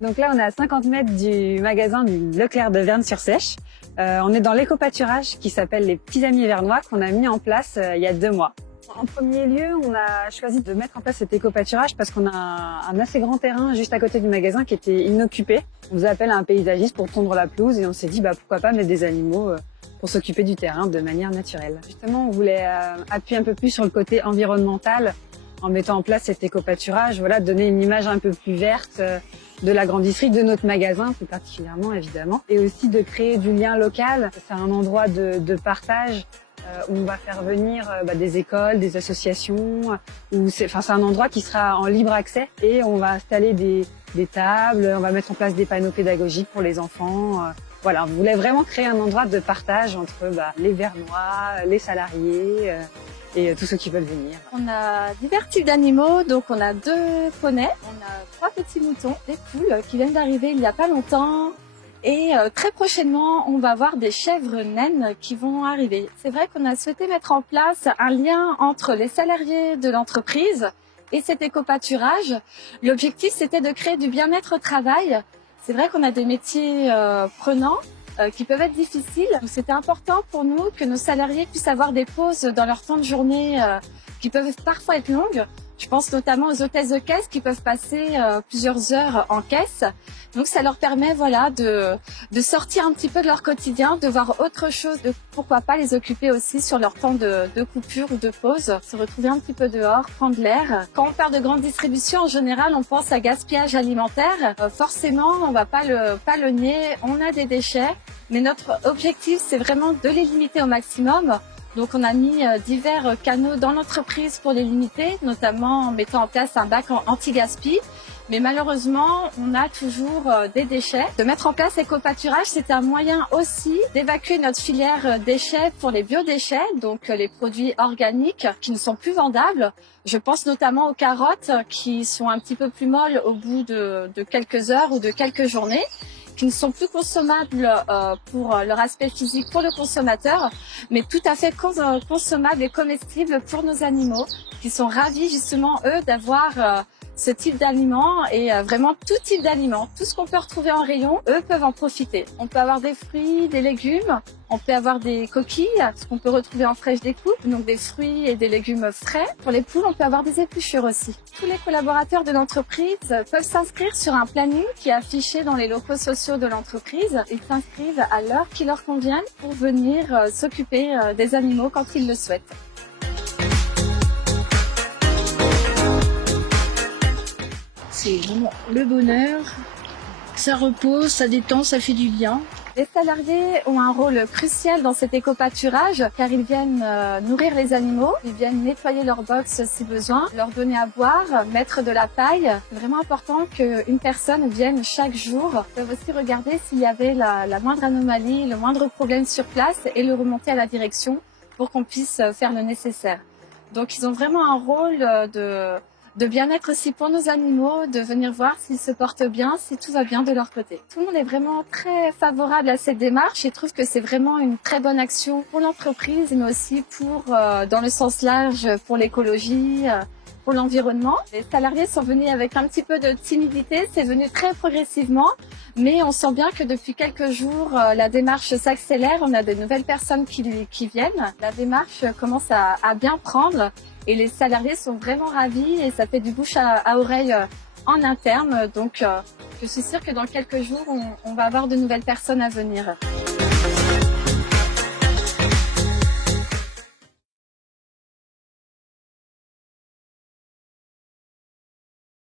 Donc là, on est à 50 mètres du magasin du Leclerc de Verne-sur-Sèche. On est dans l'éco-pâturage qui s'appelle les Petits Amis Vernois qu'on a mis en place il y a 2 mois. En premier lieu, on a choisi de mettre en place cet éco-pâturage parce qu'on a un assez grand terrain juste à côté du magasin qui était inoccupé. On faisait appel à un paysagiste pour tondre la pelouse et on s'est dit pourquoi pas mettre des animaux pour s'occuper du terrain de manière naturelle. Justement, on voulait appuyer un peu plus sur le côté environnemental en mettant en place cet éco-pâturage, voilà, donner une image un peu plus verte de la grandisterie, de notre magasin plus particulièrement évidemment, et aussi de créer du lien local. C'est un endroit de partage où on va faire venir des écoles, des associations, c'est un endroit qui sera en libre accès et on va installer des tables, on va mettre en place des panneaux pédagogiques pour les enfants. Voilà, on voulait vraiment créer un endroit de partage entre les Vernois, les salariés et tous ceux qui veulent venir. On a divers types d'animaux, donc on a 2 poneys, on a 3 petits moutons, des poules qui viennent d'arriver il n'y a pas longtemps. Et très prochainement, on va avoir des chèvres naines qui vont arriver. C'est vrai qu'on a souhaité mettre en place un lien entre les salariés de l'entreprise et cet éco-pâturage. L'objectif, c'était de créer du bien-être au travail. C'est vrai qu'on a des métiers prenants qui peuvent être difficiles. C'était important pour nous que nos salariés puissent avoir des pauses dans leur temps de journée qui peuvent parfois être longues. Je pense notamment aux hôtesses de caisse qui peuvent passer plusieurs heures en caisse. Donc ça leur permet de sortir un petit peu de leur quotidien, de voir autre chose, de pourquoi pas les occuper aussi sur leur temps de coupure ou de pause, se retrouver un petit peu dehors, prendre l'air. Quand on parle de grande distribution, en général, on pense à gaspillage alimentaire. Forcément, on va pas le nier, on a des déchets, mais notre objectif, c'est vraiment de les limiter au maximum. Donc on a mis divers canaux dans l'entreprise pour les limiter, notamment en mettant en place un bac anti-gaspi. Mais malheureusement, on a toujours des déchets. De mettre en place l'éco-pâturage, c'est un moyen aussi d'évacuer notre filière déchets pour les biodéchets, donc les produits organiques qui ne sont plus vendables. Je pense notamment aux carottes qui sont un petit peu plus molles au bout de quelques heures ou de quelques journées, qui ne sont plus consommables pour leur aspect physique pour le consommateur, mais tout à fait consommables et comestibles pour nos animaux, qui sont ravis justement, eux, d'avoir ce type d'aliments et vraiment tout type d'aliments. Tout ce qu'on peut retrouver en rayon, eux peuvent en profiter. On peut avoir des fruits, des légumes, on peut avoir des coquilles, ce qu'on peut retrouver en fraîche découpe, donc des fruits et des légumes frais. Pour les poules, on peut avoir des épluchures aussi. Tous les collaborateurs de l'entreprise peuvent s'inscrire sur un planning qui est affiché dans les locaux sociaux de l'entreprise. Ils s'inscrivent à l'heure qui leur convient pour venir s'occuper des animaux quand ils le souhaitent. C'est vraiment le bonheur, ça repose, ça détend, ça fait du bien. Les salariés ont un rôle crucial dans cet éco-pâturage car ils viennent nourrir les animaux, ils viennent nettoyer leur box si besoin, leur donner à boire, mettre de la paille. C'est vraiment important qu'une personne vienne chaque jour. Ils peuvent aussi regarder s'il y avait la moindre anomalie, le moindre problème sur place et le remonter à la direction pour qu'on puisse faire le nécessaire. Donc ils ont vraiment un rôle de bien-être aussi pour nos animaux, de venir voir s'ils se portent bien, si tout va bien de leur côté. Tout le monde est vraiment très favorable à cette démarche et trouve que c'est vraiment une très bonne action pour l'entreprise, mais aussi pour, dans le sens large, pour l'écologie, pour l'environnement. Les salariés sont venus avec un petit peu de timidité, c'est venu très progressivement, mais on sent bien que depuis quelques jours, la démarche s'accélère, on a de nouvelles personnes qui viennent. La démarche commence à bien prendre. Et les salariés sont vraiment ravis et ça fait du bouche à oreille en interne. Donc, je suis sûre que dans quelques jours, on va avoir de nouvelles personnes à venir.